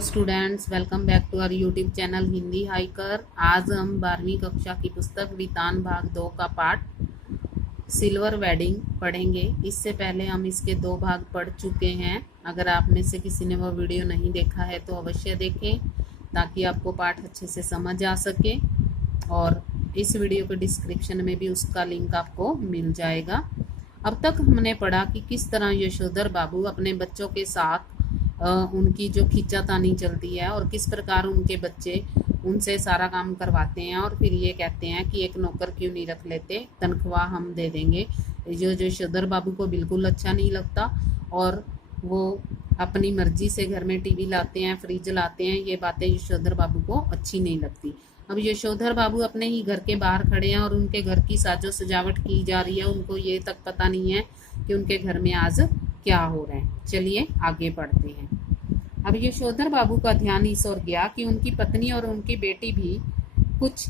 Hello students, welcome back to our YouTube channel Hindi Hiker. आज हम 12वीं कक्षा की पुस्तक वितान भाग 2 का पाठ सिल्वर वेडिंग पढ़ेंगे। इससे पहले हम इसके 2 भाग पढ़ चुके हैं। अगर आप में से किसी ने वो वीडियो नहीं देखा है तो अवश्य देखें ताकि आपको पाठ अच्छे से समझ आ सके, और इस वीडियो के डिस्क्रिप्शन में भी उसका लिंक आपको मिल जाएगा। अब तक हमने पढ़ा कि किस तरह यशोधर बाबू अपने बच्चों के साथ उनकी जो खींचातानी चलती है और किस प्रकार उनके बच्चे उनसे सारा काम करवाते हैं, और फिर ये कहते हैं कि एक नौकर क्यों नहीं रख लेते, तनख्वाह हम दे देंगे। जो यशोधर बाबू को बिल्कुल अच्छा नहीं लगता और वो अपनी मर्जी से घर में टीवी लाते हैं, फ्रिज लाते हैं। ये बातें यशोधर बाबू को अच्छी नहीं लगती। अब यशोधर बाबू अपने ही घर के बाहर खड़े हैं और उनके घर की साजो सजावट की जा रही है। उनको ये तक पता नहीं है कि उनके घर में आज क्या हो रहा है। चलिए आगे बढ़ते हैं। अब यशोधर बाबू का ध्यान इस ओर गया कि उनकी पत्नी और उनकी बेटी भी कुछ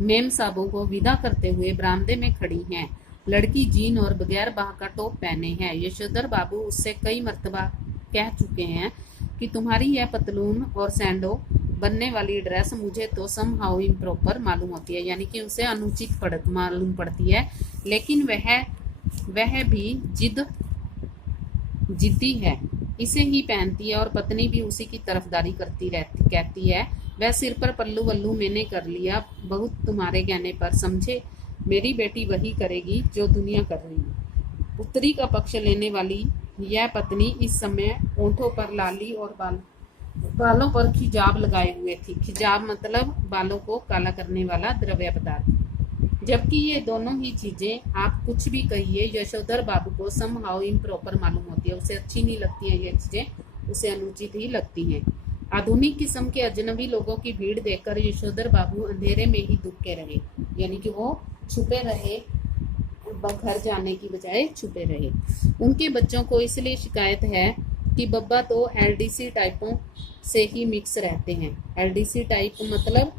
मेम साहबों को विदा करते हुए बरामदे में खड़ी हैं। लड़की जीन और बगैर बाह का टॉप पहने हैं। यशोधर बाबू उससे कई मर्तबा कह चुके हैं कि तुम्हारी यह पतलून और सैंडो बनने वाली ड्रेस मुझे तो समहाउ इम्प्रॉपर मालूम होती है, यानी कि उसे अनुचित मालूम पड़ती है। लेकिन वह भी जिद्दी है, इसे ही पहनती है और पत्नी भी उसी की तरफदारी करती रहती, कहती है वह सिर पर पल्लू वल्लू मैंने कर लिया, बहुत तुम्हारे कहने पर, समझे। मेरी बेटी वही करेगी जो दुनिया कर रही है। उत्तरी का पक्ष लेने वाली यह पत्नी इस समय ओंठों पर लाली और बालों पर खिजाब लगाए हुए थी। खिजाब मतलब बालों को काला करने वाला द्रव्य पदार्थ। जबकि ये दोनों ही चीजें आप कुछ भी कहिए, यशोधर बाबू को समहाउ इम्प्रॉपर मालूम होती है। उसे अच्छी नहीं लगती है ये चीजें, उसे अनुचित ही लगती हैं। आधुनिक किस्म के अजनबी लोगों की भीड़ देखकर यशोधर बाबू अंधेरे में ही दुबके रहे, यानी कि वो छुपे रहे, घर जाने की बजाय छुपे रहे। उनके बच्चों को इसलिए शिकायत है कि बब्बा तो एलडीसी टाइपों से ही मिक्स रहते हैं। एलडीसी टाइप मतलब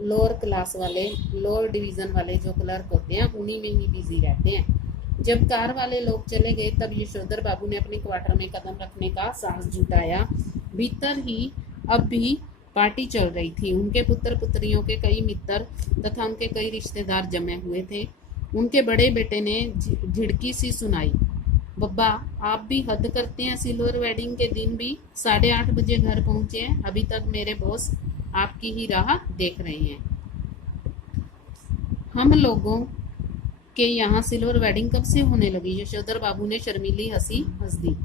लोअर क्लास वाले, लोअर डिवीजन वाले जो क्लर्क होते हैं, उन्हीं में ही बिजी रहते हैं। जब कार वाले लोग चले गए तब यशोधर बाबू ने अपने क्वार्टर में कदम रखने का साहस जुटाया। भीतर ही अब भी पार्टी चल रही थी। उनके पुत्र पुत्रियों के कई मित्र तथा उनके कई रिश्तेदार जमे हुए थे। उनके बड़े बेटे ने झिड़की सी सुनाई, बब्बा आप भी हद करते हैं, सिल्वर वेडिंग के दिन भी 8:30 बजे घर पहुंचे हैं, अभी तक मेरे बॉस आपकी ही राह देख रहे हैं। हम लोगों के यहाँ सिल्वर वेडिंग कब से होने लगी? यशोधर बाबू ने शर्मीली हंसी हंस दी।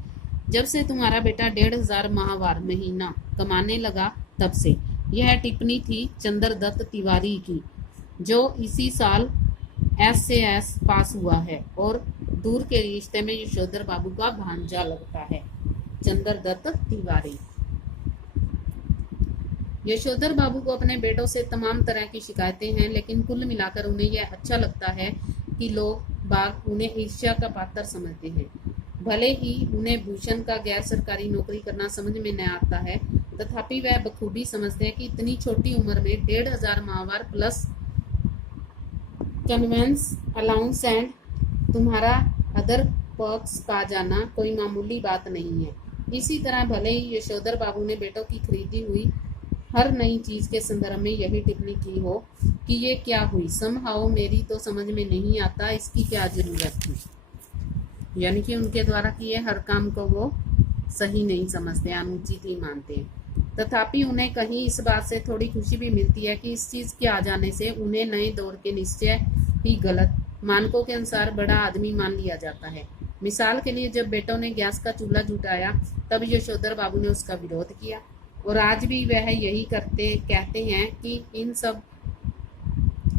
जब से तुम्हारा बेटा 1,500 माहवार महीना कमाने लगा तब से। यह टिप्पणी थी चंद्रदत्त तिवारी की, जो इसी साल SAS पास हुआ है और दूर के रिश्ते में यशोधर बाबू का भांजा लगता है। चंद्रदत्त तिवारी। यशोधर बाबू को अपने बेटों से तमाम तरह की शिकायतें हैं, लेकिन कुल मिलाकर उन्हें यह अच्छा लगता है कि लोग बाग उन्हें ईर्ष्या का पात्र समझते हैं। भले ही उन्हें भूषण का गैर सरकारी नौकरी करना समझ में न आता है, तथापि वह बखूबी समझते हैं कि इतनी छोटी उम्र में 1,500 माहवार प्लस कन्वेंस अलाउंस एंड तुम्हारा अदर पर्क्स पा जाना कोई मामूली बात नहीं है। इसी तरह भले ही यशोधर बाबू ने बेटों की खरीदी हुई हर नई चीज के संदर्भ में यही टिप्पणी की हो कि ये क्या हुई, समहाउ मेरी तो समझ में नहीं आता, इसकी क्या जरूरत थी। यानी कि उनके द्वारा किए हर काम को वो सही नहीं समझते, अनुचित ही मानते हैं। तथापि उन्हें कहीं इस बात से थोड़ी खुशी भी मिलती है कि इस चीज के आ जाने से उन्हें नए दौर के निश्चय ही गलत मानकों के अनुसार बड़ा आदमी मान लिया जाता है। मिसाल के लिए जब बेटों ने गैस का चूल्हा जुटाया तब यशोधर बाबू ने उसका विरोध किया, और आज भी वह यही कहते हैं कि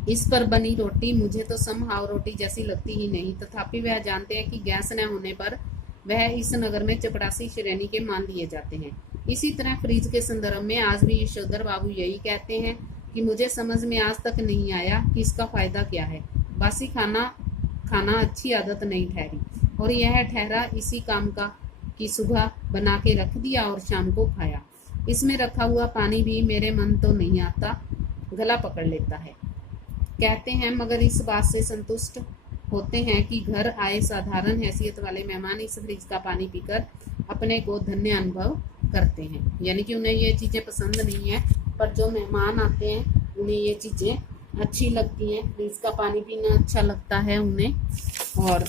इस पर बनी रोटी मुझे तो समहाउ रोटी जैसी लगती ही नहीं। तथापि वह जानते हैं कि गैस न होने पर वह इस नगर में चपरासी श्रेणी के मान लिए जाते हैं। इसी तरह फ्रिज के संदर्भ में आज भी यशोधर बाबू यही कहते हैं कि मुझे समझ में आज तक नहीं आया कि इसका फायदा क्या है। बासी खाना अच्छी आदत नहीं ठहरी, और यह ठहरा इसी काम का कि सुबह बना के रख दिया और शाम को खाया। इसमें रखा हुआ पानी भी मेरे मन तो नहीं आता, गला पकड़ लेता है। कहते हैं मगर इस बात से संतुष्ट होते हैं कि घर आए साधारण हैसियत वाले मेहमान इस फ्रिज का पानी पीकर अपने को धन्य अनुभव करते हैं, यानी कि उन्हें ये चीज़ें पसंद नहीं है, पर जो मेहमान आते हैं उन्हें ये चीज़ें अच्छी लगती हैं, फ्रिज का पानी पीना अच्छा लगता है उन्हें। और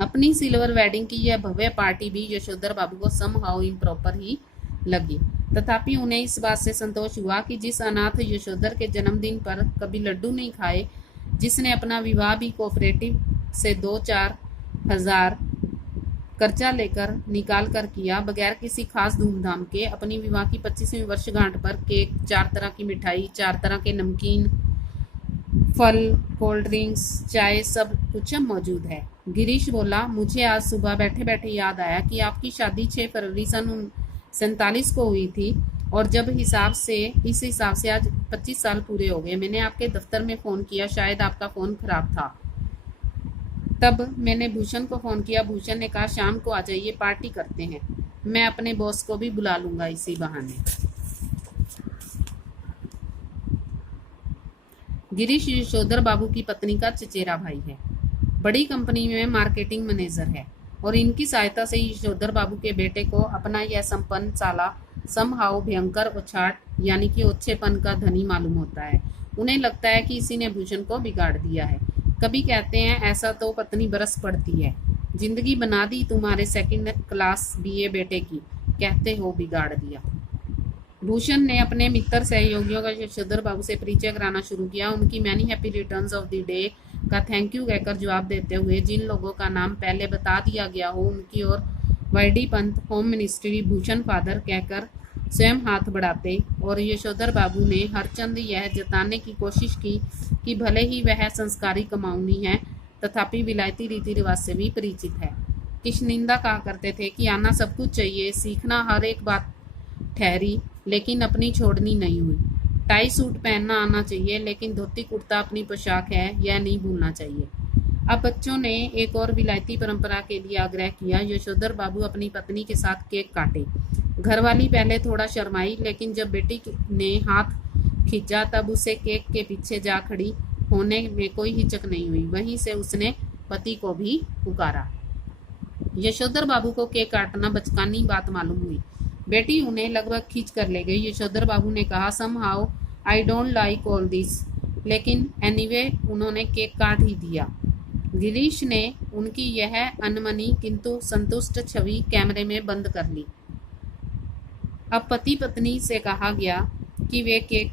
अपनी सिल्वर वेडिंग की यह भव्य पार्टी भी यशोधर बाबू को समहाउ इम्प्रॉपर ही लगी, तथापि उन्हें इस बात से संतोष हुआ कि जिस अनाथ यशोधर के जन्मदिन पर कभी लड्डू नहीं खाए, जिसने अपना विवाह भी कोऑपरेटिव से 2-4 हजार कर्जा लेकर निकाल कर किया, बगैर किसी खास धूमधाम के, अपनी विवाह की 25वीं वर्षगांठ पर केक, 4 तरह की मिठाई, 4 तरह के नमकीन, फल, कोल्ड ड्रिंक्स, चाय, सब कुछ मौजूद है। गिरीश बोला, मुझे आज सुबह बैठे बैठे याद आया कि आपकी शादी 6 फरवरी सन 47 को हुई थी, और जब इस हिसाब से आज 25 साल पूरे हो गए। मैंने आपके दफ्तर में फ़ोन किया, शायद आपका फ़ोन खराब था। तब मैंने भूषण को फ़ोन किया। भूषण ने कहा, शाम को आ जाइए, पार्टी करते हैं। मैं अपने बॉस को भी बुला लूँगा इसी बहाने। गिरीश यशोधर बाबू की पत्नी का चचेरा भाई है, बड़ी कंपनी में मार्केटिंग मैनेजर है, और इनकी सहायता से यशोधर बाबू के बेटे को अपना यह संपन्न साला समहाउ भयंकर उछाट यानी कि ओछेपन का धनी मालूम होता है। उन्हें लगता है कि इसी ने भूषण को बिगाड़ दिया है। कभी कहते हैं, ऐसा तो पत्नी बरस पड़ती है, जिंदगी बना दी तुम्हारे 2nd क्लास BA बेटे की, कहते हो बिगाड़ दिया। भूषण ने अपने मित्र सहयोगियों का यशोधर बाबू से परिचय कराना शुरू किया। उनकी many happy returns of the day का थैंक यू कहकर जवाब देते हुए जिन लोगों का नाम पहले बता दिया गया हो, उनकी ओर YD Pant, home ministry, Bhushan father कहकर स्वयं हाथ बढ़ाते, और यशोधर बाबू ने हरचंद यह जताने की कोशिश की कि भले ही वह संस्कारी कमाऊनी है, तथापि विलायती रीति रिवाज से भी परिचित है। किशनिंदा कहा करते थे कि आना सब कुछ चाहिए, सीखना हर एक बात ठहरी, लेकिन अपनी छोड़नी नहीं हुई। टाई सूट पहनना आना चाहिए, लेकिन धोती कुर्ता अपनी पोशाक है, यह नहीं भूलना चाहिए। अब बच्चों ने एक और विलायती परंपरा के लिए आग्रह किया। यशोधर बाबू अपनी पत्नी के साथ केक काटे। घरवाली पहले थोड़ा शर्माई, लेकिन जब बेटी ने हाथ खींचा तब उसे केक के पीछे जा खड़ी होने में कोई हिचक नहीं हुई। वहीं से उसने पति को भी पुकारा। यशोधर बाबू को केक काटना बचकानी बात मालूम हुई। बेटी उन्हें लगभग खींच कर ले गई। यशोधर बाबू ने कहा, somehow I don't like all this, लेकिन एनीवे उन्होंने केक काट ही दिया। गिरीश ने उनकी यह अनमनी किंतु संतुष्ट छवि कैमरे में बंद कर ली। अब पति पत्नी से कहा गया कि वे केक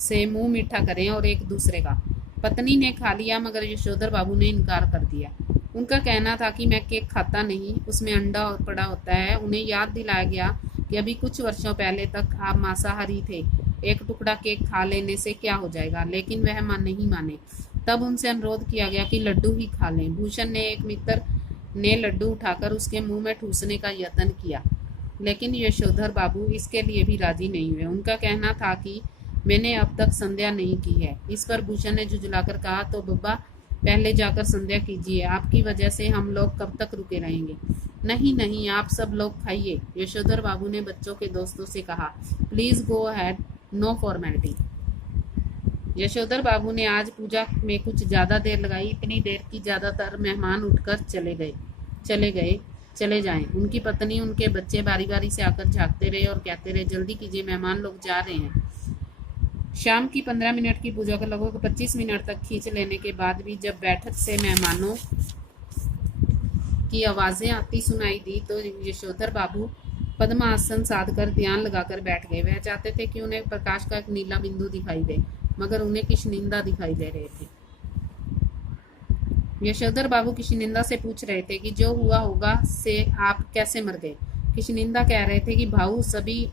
से मुंह मीठा करें और एक दूसरे का। पत्नी ने खा लिया, मगर यशोधर बाबू ने इनकार कर दिया। उनका कहना था कि मैं केक खाता नहीं, उसमें अंडा पड़ा होता है। उन्हें याद दिलाया गया कि अभी कुछ वर्षों पहले तक आप मांसाहारी थे, एक टुकड़ा केक खा लेने से क्या हो जाएगा, लेकिन वह नहीं माने। तब उनसे अनुरोध किया गया कि लड्डू ही खा लें। भूषण ने एक मित्र ने लड्डू उठाकर उसके मुंह में ठूसने का यत्न किया, लेकिन यशोधर बाबू इसके लिए भी राजी नहीं हुए। उनका कहना था कि मैंने अब तक संध्या नहीं की है। इस पर भूषण ने झुझलाकर कहा, तो बब्बा पहले जाकर संध्या कीजिए, आपकी वजह से हम लोग कब तक रुके रहेंगे। नहीं नहीं, आप सब लोग खाइए, यशोधर बाबू ने बच्चों के दोस्तों से कहा। Please go ahead, no formality. Yashodhar babu ने आज पूजा में कुछ ज्यादा देर लगाई, इतनी देर कि ज्यादातर मेहमान उठकर चले जाएं। उनकी पत्नी, उनके बच्चे बारी बारी से आकर झांकते रहे और कहते रहे, जल्दी कीजिए, मेहमान लोग जा रहे हैं। शाम की 15 मिनट की पूजा को लगभग 25 मिनट तक खींच लेने के बाद भी जब बैठक से मेहमानों की आवाजें आती सुनाई दी, तो यशोधर बाबू पद्मासन साध कर ध्यान लगाकर बैठ गए। वह चाहते थे कि उन्हें प्रकाश का एक नीला बिंदु दिखाई दे, मगर उन्हें किशनिंदा दिखाई दे रहे थे। यशोधर बाबू किशनिंदा से पूछ रहे थे कि जो हुआ होगा से आप कैसे मर गए। किशनिंदा कह रहे थे कि भाऊ, सभी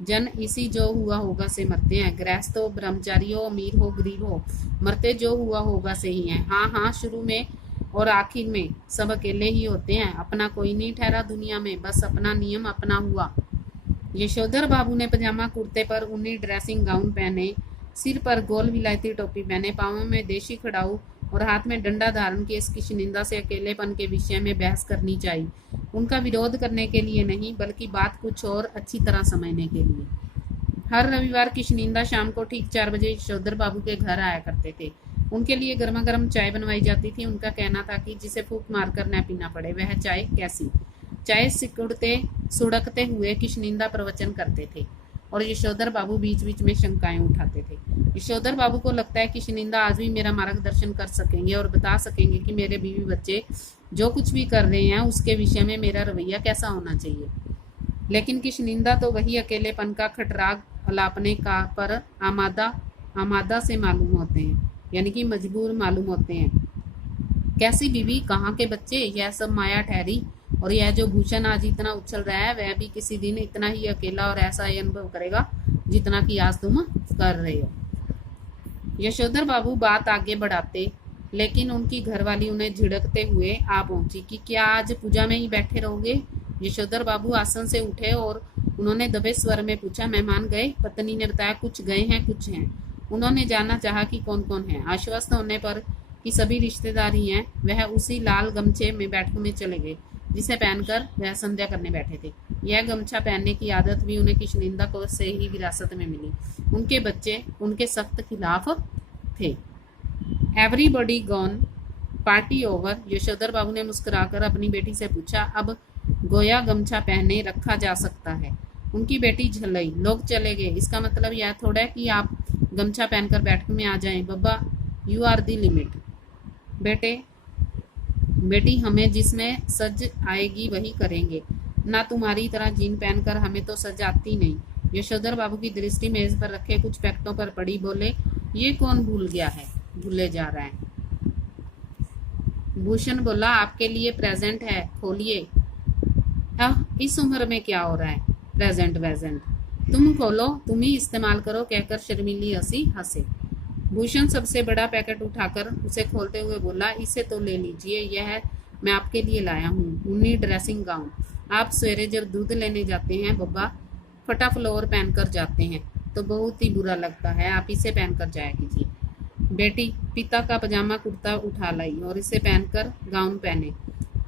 जन इसी जो हुआ होगा से मरते हैं। गृहस्थ हो, ब्रह्मचारी हो, अमीर हो, गरीब हो, मरते जो हुआ होगा से ही हैं। हाँ हाँ, शुरू में और आखिर में सब अकेले ही होते हैं। अपना कोई नहीं ठहरा दुनिया में, बस अपना नियम अपना हुआ। यशोधर बाबू ने पजामा कुर्ते पर ऊनी ड्रेसिंग गाउन पहने, सिर पर गोल विलायती टोपी पहने, पाँवों में देशी खड़ाऊ और हाथ में डंडा धारण के इस किशनिंदा से अकेलेपन के विषय में बहस करनी चाहिए। उनका विरोध करने के लिए नहीं, बल्कि बात कुछ और अच्छी तरह समझने के लिए। हर रविवार किशनिंदा शाम को ठीक 4 बजे यशोधर बाबू के घर आया करते थे। उनके लिए गर्मा गर्म चाय बनवाई जाती थी। उनका कहना था कि जिसे फूंक मारकर न पीना पड़े, वह चाय कैसी। चाहे सुड़कते हुए किशनिंदा प्रवचन करते थे और यशोधर बाबू बीच बीच में शंकाएं उठाते थे। यशोधर बाबू को लगता है कि किशनिंदा आज भी मेरा मार्गदर्शन कर सकेंगे और बता सकेंगे कि मेरे बीवी बच्चे जो कुछ भी कर रहे हैं उसके विषय में मेरा रवैया कैसा होना चाहिए। लेकिन किशनिंदा तो वही अकेलेपन का खटराग अलापने का पर आमादा से मालूम होते हैं, यानी कि मजबूर मालूम होते हैं। कैसी बीवी, कहाँ के बच्चे, यह सब माया ठहरी। और यह जो भूषण आज इतना उछल रहा है वह भी किसी दिन इतना ही अकेला और ऐसा ही अनुभव करेगा जितना कि आज तुम कर रहे हो। यशोधर बाबू बात आगे बढ़ाते, लेकिन उनकी घरवाली उन्हें झिड़कते हुए आ पहुंची कि क्या आज पूजा में ही बैठे रहोगे। यशोधर बाबू आसन से उठे और उन्होंने दबे स्वर में पूछा, मेहमान गए? पत्नी ने बताया, कुछ गए हैं कुछ हैं। उन्होंने जानना चाहा कि कौन कौन है। आश्वस्त होने पर कि सभी रिश्तेदार ही हैं, वह उसी लाल गमछे में बैठक में चले गए जिसे पहनकर वह संध्या करने बैठे थे। यह गमछा पहनने की आदत भी उन्हें किशनिंदा को से ही विरासत में मिली। उनके बच्चे उनके सख्त खिलाफ थे। Everybody gone, party over. Yashodhar babu ने मुस्कुराकर अपनी बेटी से पूछा, अब गोया गमछा पहने रखा जा सकता है। उनकी बेटी झल्लाई, लोग चले गए, इसका मतलब यह थोड़ा है कि आप गमछा पहनकर बैठक में आ जाएं। बब्बा, यू आर दी लिमिट। बेटी, हमें जिसमें सज आएगी वही करेंगे, ना तुम्हारी तरह जीन पहनकर हमें तो सज आती नहीं। यशोधर बाबू की दृष्टि मेज पर रखे कुछ पैकेटों पर पड़ी। बोले, ये कौन भूले जा रहा है। भूषण बोला, आपके लिए प्रेजेंट है, खोलिए। इस उम्र में क्या हो रहा है प्रेजेंट वेजेंट, तुम खोलो, तुम ही इस्तेमाल करो, कहकर शर्मीली हंसी हंसे। भूषण सबसे बड़ा पैकेट उठाकर उसे खोलते हुए बोला, इसे तो ले लीजिए, यह मैं आपके लिए लाया हूँ, ऊनी ड्रेसिंग गाउन। आप सवेरे जब दूध लेने जाते हैं बब्बा, फटा फ्लोर पहनकर जाते हैं तो बहुत ही बुरा लगता है, आप इसे पहनकर जाया कीजिए। बेटी पिता का पजामा कुर्ता उठा लाई और इसे पहनकर गाउन पहने।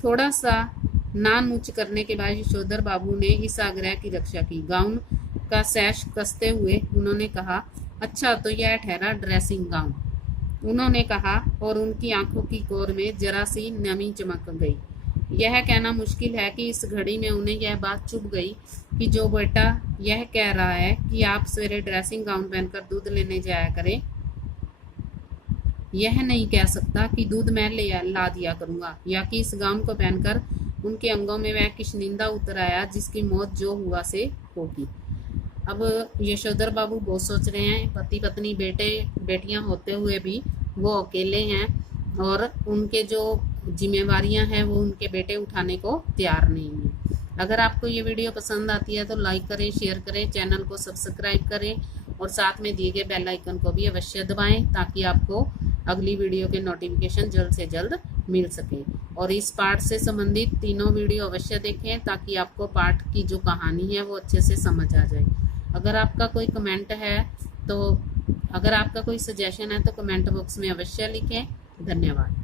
थोड़ा सा नानुच करने के बाद यशोधर बाबू ने इस आग्रह की रक्षा की। गाउन का सैश कसते हुए उन्होंने कहा, अच्छा तो यह ठहरा ड्रेसिंग गाउन, उन्होंने कहा और उनकी आंखों की कोर में जरा सी नमी चमक गई। यह कहना मुश्किल है कि इस घड़ी में उन्हें यह बात चुभ गई कि जो बेटा यह कह रहा है कि आप सवेरे ड्रेसिंग गाउन पहनकर दूध लेने जाया करें, यह नहीं कह सकता कि दूध मैं ला दिया करूंगा, या कि इस गाउन को पहनकर उनके अंगों में वह किशनिंदा उतर आया जिसकी मौत जो हुआ से होगी। अब यशोधर बाबू बहुत सोच रहे हैं, पति पत्नी बेटियां होते हुए भी वो अकेले हैं और उनके जो जिम्मेवारियां हैं वो उनके बेटे उठाने को तैयार नहीं है। अगर आपको ये वीडियो पसंद आती है तो लाइक करें, शेयर करें, चैनल को सब्सक्राइब करें और साथ में दिए गए बेल आइकन को भी अवश्य दबाएं ताकि आपको अगली वीडियो के नोटिफिकेशन जल्द से जल्द मिल सके। और इस पाठ से संबंधित तीनों वीडियो अवश्य देखें ताकि आपको पाठ की जो कहानी है वो अच्छे से समझ आ जाए। अगर आपका कोई कमेंट है तो अगर आपका कोई सजेशन है तो कमेंट बॉक्स में अवश्य लिखें। धन्यवाद।